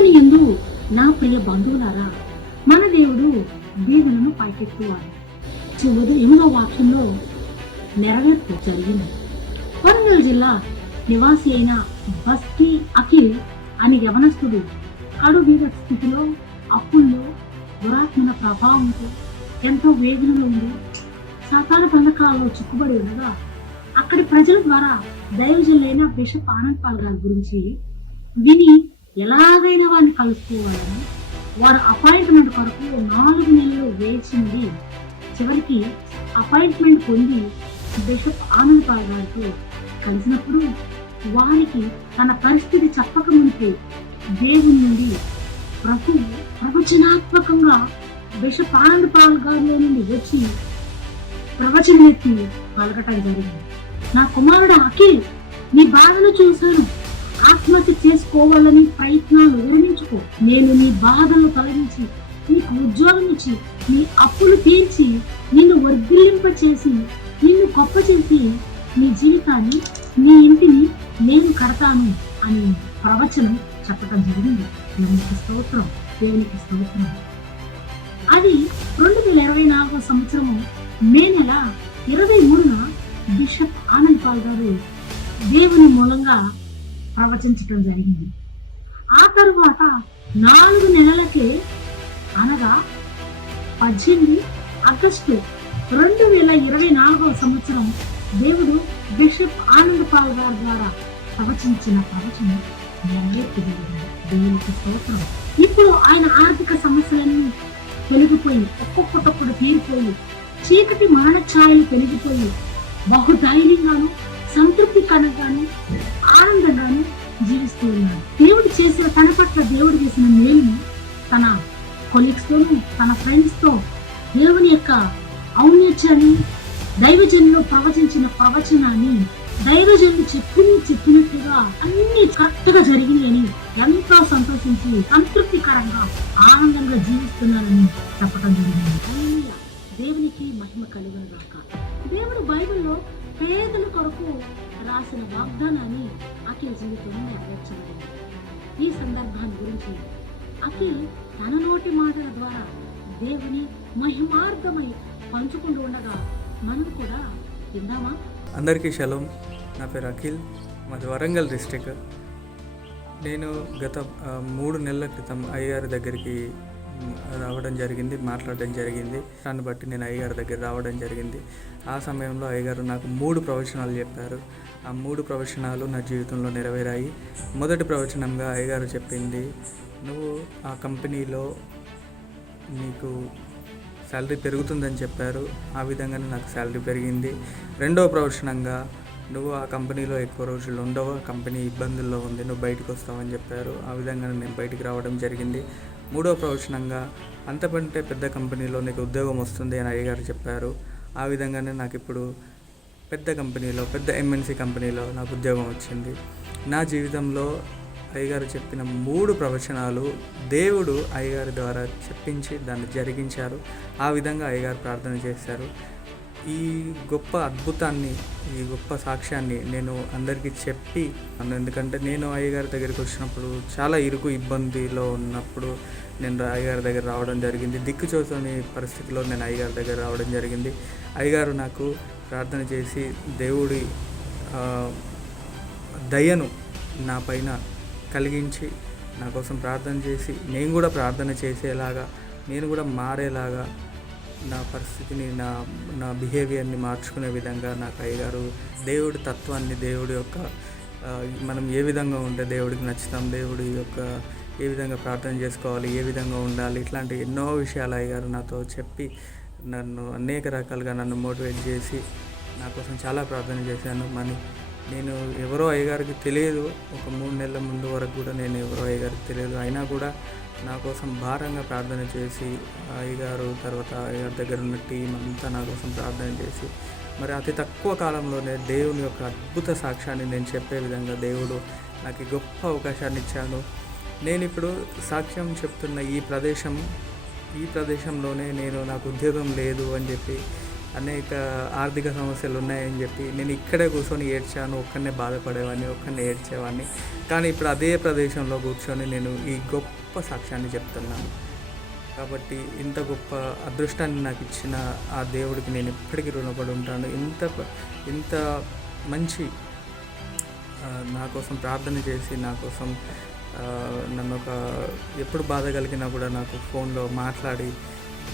దేవుని ఎందు నా ప్రియ బంధువులారా మన దేవుడు బీదులను పైకెత్తువాడు. చివరి ఎనిమిదో వాక్యంలో నెరవేర్పు జరిగింది. వరంగల్ జిల్లా నివాసి అయిన బస్కి అఖిల్ అని యవనస్తుడు కడు వీర స్థితిలో అప్పుల్లో దురాత్మల ప్రభావంతో ఎంతో వేదనలో ఉండి సాతాన బంధకాలలో చిక్కుబడి ఉండగా అక్కడి ప్రజల ద్వారా దైవజనులైన బిషప్ ఆనంద్ పాల్ గారి గురించి విని ఎలాగైనా వారిని కలుసుకోవాలని వారు అపాయింట్మెంట్ కొరకు నాలుగు నెలలు వేచింది. చివరికి అపాయింట్మెంట్ పొంది బిషప్ ఆనంద్ పాల్ గారితో కలిసినప్పుడు వారికి తన పరిస్థితి చెప్పక మునిపే దేవుని నుండి ప్రభు ప్రవచనాత్మకంగా బిషప్ ఆనంద్ పాల్ గారిలో నుండి వచ్చి ప్రవచనం ఎత్తి పలకటం జరిగింది. నా కుమారుడు అఖిల్ నీ బాధను చూశాను. ఆత్మహత్య చేసుకోవాలని ప్రయత్నాలు విరమించుకో. నేను నీ బాధలు తొలగించి నీకు ఉద్యోగం ఇచ్చి నీ అప్పులు తీర్చి నిన్ను వర్ధిల్లింప చేసి నిన్ను గొప్ప చేసి నీ జీవితాన్ని నీ ఇంటిని నేను కడతాను అని ప్రవచనం చెప్పటం జరిగింది. దేవునికి స్తోత్రం దేవునికి స్తోత్రం. అది రెండు వేల ఇరవై నాలుగో సంవత్సరము మే నెల ఇరవై మూడున బిషప్ ఆనంద్ పాల్ గారు దేవుని మూలంగా ప్రవచించటం జరిగింది. ఆ తరువాత నాలుగు నెలలకే అనగా పద్దెనిమిది ఆగస్టు రెండు వేల ఇరవై నాలుగవ సంవత్సరం దేవుడు బిషప్ ఆనంద్ పాల్ గారి ద్వారా ప్రవచించిన ప్రవచనం దేవునికి స్తోత్రం. ఇప్పుడు ఆయన ఆర్థిక సమస్యలన్నీ తొలగిపోయి ఒక్కొక్కటొక్కడు తీరిపోయి చీకటి మరణ ఛాయలు తొలగిపోయి బహుధైర్యంగాను సంతృప్తికరంగాను ఆనందంగాను జీవిస్తూ ఉన్నాడు. దేవుడు చేసిన తన పట్ల దేవుడు చేసిన మేలుని తన కొలీగ్స్తోనూ తన ఫ్రెండ్స్తో దేవుని యొక్క ఔన్నత్యాన్ని దైవజనులు ప్రవచించిన ప్రవచనాన్ని దైవజనులు చెప్పింది చెప్పినట్టుగా అన్ని కరెక్ట్గా జరిగినాయని ఎంతో సంతోషించి సంతృప్తికరంగా ఆనందంగా జీవిస్తున్నానని చెప్పడం జరిగింది. దేవునికి మహిమ కలుగును గాక దేవుడు బైబిల్లో పేదల కొరకు రాసిన వాగ్దానాన్ని అఖిల్ జీవితంలో నెరవేర్చబడింది. ఈ సందర్భాన్ని గురించి అఖిల్ తన నోటి మాటల ద్వారా దేవుని మహిమార్థమై పంచుకుంటూ ఉండగా మనం కూడా విందామా? అందరికీ శలం నా పేరు అఖిల్. మాది వరంగల్ డిస్టిక్. నేను గత మూడు నెలల క్రితం ఐఆర్ దగ్గరికి రావడం జరిగింది మాట్లాడడం జరిగింది. దాన్ని బట్టి నేను అయ్యగారి దగ్గర రావడం జరిగింది. ఆ సమయంలో అయ్యగారు నాకు మూడు ప్రవచనాలు చెప్పారు. ఆ మూడు ప్రవచనాలు నా జీవితంలో నెరవేరాయి. మొదటి ప్రవచనంగా అయ్యగారు చెప్పింది నువ్వు ఆ కంపెనీలో నీకు శాలరీ పెరుగుతుందని చెప్పారు. ఆ విధంగానే నాకు శాలరీ పెరిగింది. రెండవ ప్రవచనంగా నువ్వు ఆ కంపెనీలో ఎక్కువ రోజులు ఉండవు. కంపెనీ ఇబ్బందుల్లో ఉంది. నువ్వు బయటకు వస్తావని చెప్పారు. ఆ విధంగా నేను బయటికి రావడం జరిగింది. మూడో ప్రవచనంగా అంతకంటే పెద్ద కంపెనీలో నీకు ఉద్యోగం వస్తుంది అని అయ్యగారు చెప్పారు. ఆ విధంగానే నాకు ఇప్పుడు పెద్ద కంపెనీలో పెద్ద ఎంఎన్సీ కంపెనీలో నాకు ఉద్యోగం వచ్చింది. నా జీవితంలో అయ్యగారు చెప్పిన మూడు ప్రవచనాలు దేవుడు అయ్యగారి ద్వారా చెప్పించి దాన్ని జరిగించారు. ఆ విధంగా అయ్యగారు ప్రార్థన చేశారు. ఈ గొప్ప అద్భుతాన్ని ఈ గొప్ప సాక్ష్యాన్ని నేను అందరికీ చెప్పి అన్న- ఎందుకంటే నేను అయ్యగారి దగ్గరికి వచ్చినప్పుడు చాలా ఇరుకు ఇబ్బందిలో ఉన్నప్పుడు నేను అయ్యగారి దగ్గర రావడం జరిగింది. దిక్కు చూసని పరిస్థితిలో నేను అయ్యగారి దగ్గర రావడం జరిగింది. అయ్యగారు నాకు ప్రార్థన చేసి దేవుడి దయను నా పైన కలిగించి నా కోసం ప్రార్థన చేసి నేను కూడా ప్రార్థన చేసేలాగా నేను కూడా మారేలాగా నా పరిస్థితిని నా నా బిహేవియర్ని మార్చుకునే విధంగా నాకు అయ్యగారు దేవుడి తత్వాన్ని దేవుడి యొక్క మనం ఏ విధంగా ఉంటే దేవుడికి నచ్చుతాం దేవుడి యొక్క ఏ విధంగా ప్రార్థన చేసుకోవాలి ఏ విధంగా ఉండాలి ఇట్లాంటి ఎన్నో విషయాలు అయ్యగారు నాతో చెప్పి నన్ను అనేక రకాలుగా నన్ను మోటివేట్ చేసి నా కోసం చాలా ప్రార్థన చేశాను. మనీ నేను ఎవరో అయ్యగారికి తెలియదు. ఒక మూడు నెలల ముందు వరకు కూడా నేను ఎవరో అయ్యగారికి తెలియదు. అయినా కూడా నా కోసం భారంగా ప్రార్థన చేసి అయ్యగారు తర్వాత అయ్యగారి దగ్గర ఉన్న టీం అంతా నా కోసం ప్రార్థన చేసి మరి అతి తక్కువ కాలంలోనే దేవుని యొక్క అద్భుత సాక్ష్యాన్ని నేను చెప్పే విధంగా దేవుడు నాకు గొప్ప అవకాశాన్ని ఇచ్చాడు. నేను ఇప్పుడు సాక్ష్యం చెప్తున్న ఈ ప్రదేశం ఈ ప్రదేశంలోనే నేను నాకు ఉద్యోగం లేదు అని చెప్పి అనేక ఆర్థిక సమస్యలు ఉన్నాయని చెప్పి నేను ఇక్కడే కూర్చొని ఏడ్చాను ఒక్కనే బాధపడేవాడిని ఒక్కనే ఏడ్చేవాడిని. కానీ ఇప్పుడు అదే ప్రదేశంలో కూర్చొని నేను ఈ గొప్ప సాక్ష్యాన్ని చెప్తున్నాను. కాబట్టి ఇంత గొప్ప అదృష్టాన్ని నాకు ఇచ్చిన ఆ దేవుడికి నేను ఎప్పటికీ రుణపడి ఉంటాను. ఇంత ఇంత మంచి నా కోసం ప్రార్థన చేసి నా కోసం నన్ను ఒక ఎప్పుడు బాధ కలిగినా కూడా నాకు ఫోన్లో మాట్లాడి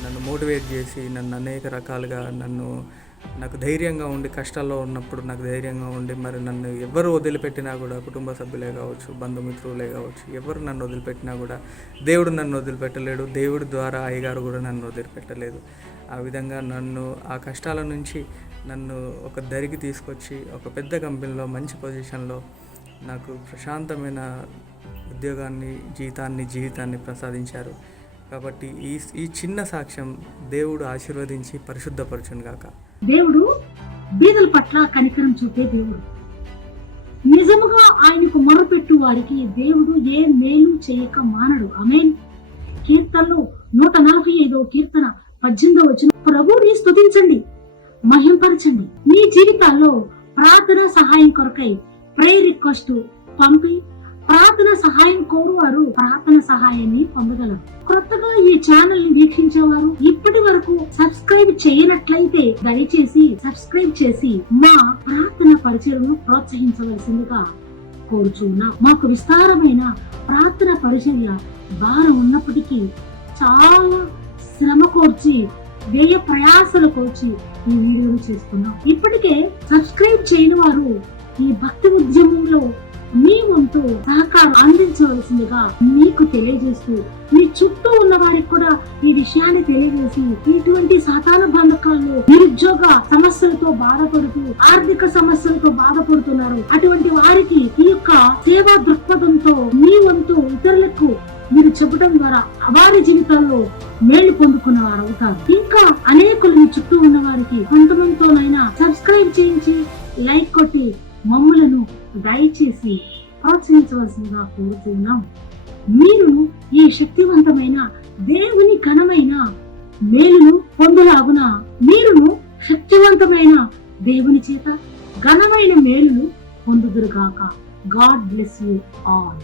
నన్ను మోటివేట్ చేసి నన్ను అనేక రకాలుగా నన్ను నాకు ధైర్యంగా ఉండి కష్టాల్లో ఉన్నప్పుడు నాకు ధైర్యంగా ఉండి మరి నన్ను ఎవరు వదిలిపెట్టినా కూడా కుటుంబ సభ్యులే కావచ్చు బంధుమిత్రులే కావచ్చు ఎవరు నన్ను వదిలిపెట్టినా కూడా దేవుడు నన్ను వదిలిపెట్టలేడు దేవుడి ద్వారా అయ్యగారు కూడా నన్ను వదిలిపెట్టలేదు. ఆ విధంగా నన్ను ఆ కష్టాల నుంచి నన్ను ఒక దరికి తీసుకొచ్చి ఒక పెద్ద కంపెనీలో మంచి పొజిషన్లో నాకు ప్రశాంతమైన ఉద్యోగాన్ని జీతాన్ని జీవితాన్ని ప్రసాదించారు. కాబట్టి ఈ ఈ చిన్న సాక్ష్యం దేవుడు ఆశీర్వదించి పరిశుద్ధపరచును గాక. దేవుడు బీదల పట్ల కనికరం చూపే దేవుడు. నిజముగా ఆయనకు మొరపెట్టు వారికి దేవుడు ఏ మేలు చేయక మానడు. అమేన్ కీర్తనలో నూట నలభై ఐదో కీర్తన పద్దెనిమిదో వచ్చిన ప్రభువుని స్థుతించండి మహింపరచండి. మీ జీవితాల్లో ప్రార్థన సహాయం కొరకై ప్రేయర్ రిక్వెస్ట్ పంపి ప్రార్థన సహాయం కోరువారు ప్రార్థన సహాయాన్ని పొందగలరు. కొత్తగా ఈ ఛానల్ని వీక్షించేవారు ఇప్పటి వరకు సబ్స్క్రైబ్ చేయనట్లయితే దయచేసి సబ్స్క్రైబ్ చేసి మా ప్రార్థన పరిచయను ప్రోత్సహించవలసిందిగా కోరుచున్నా. మాకు విస్తారమైన ప్రార్థన పరిచర్య భారం ఉన్నప్పటికీ చాలా శ్రమ కోర్చి వ్యయ ప్రయాసలు కోర్చి ఈ వీడియోలు చేస్తున్నాం. ఇప్పటికే సబ్స్క్రైబ్ చేయని వారు ఈ భక్తి ఉద్యమంలో మీ వంతు సహకారం అందించవలసిందిగా మీకు తెలియజేస్తూ మీ చుట్టూ ఉన్న వారికి కూడా ఈ విషయాన్ని తెలియజేసి ఇటువంటి సాతాన బంధకాల్లో నిరుద్యోగ సమస్యలతో బాధపడుతూ ఆర్థిక సమస్యలతో బాధపడుతున్నారు. అటువంటి వారికి ఈ యొక్క సేవా దృక్పథంతో మీ వంతు ఇతరులకు మీరు చెప్పడం ద్వారా వారి జీవితాల్లో మేలు పొందుకున్న వారు అవుతారు ఇంకా అనేకులు మీ చుట్టూ ఉన్న వారికి కొంతమందితోనైనా సబ్స్క్రైబ్ చేయించి లైక్ కొట్టి మమ్ములను దయచేసి ప్రోత్సహించవలసిందిగా కోరుతున్నాం మీరు ఈ శక్తివంతమైన దేవుని ఘనమైన మేలును పొందలాగున మీరును శక్తివంతమైన దేవుని చేత ఘనమైన మేలును పొందుదురుగాక. God bless you all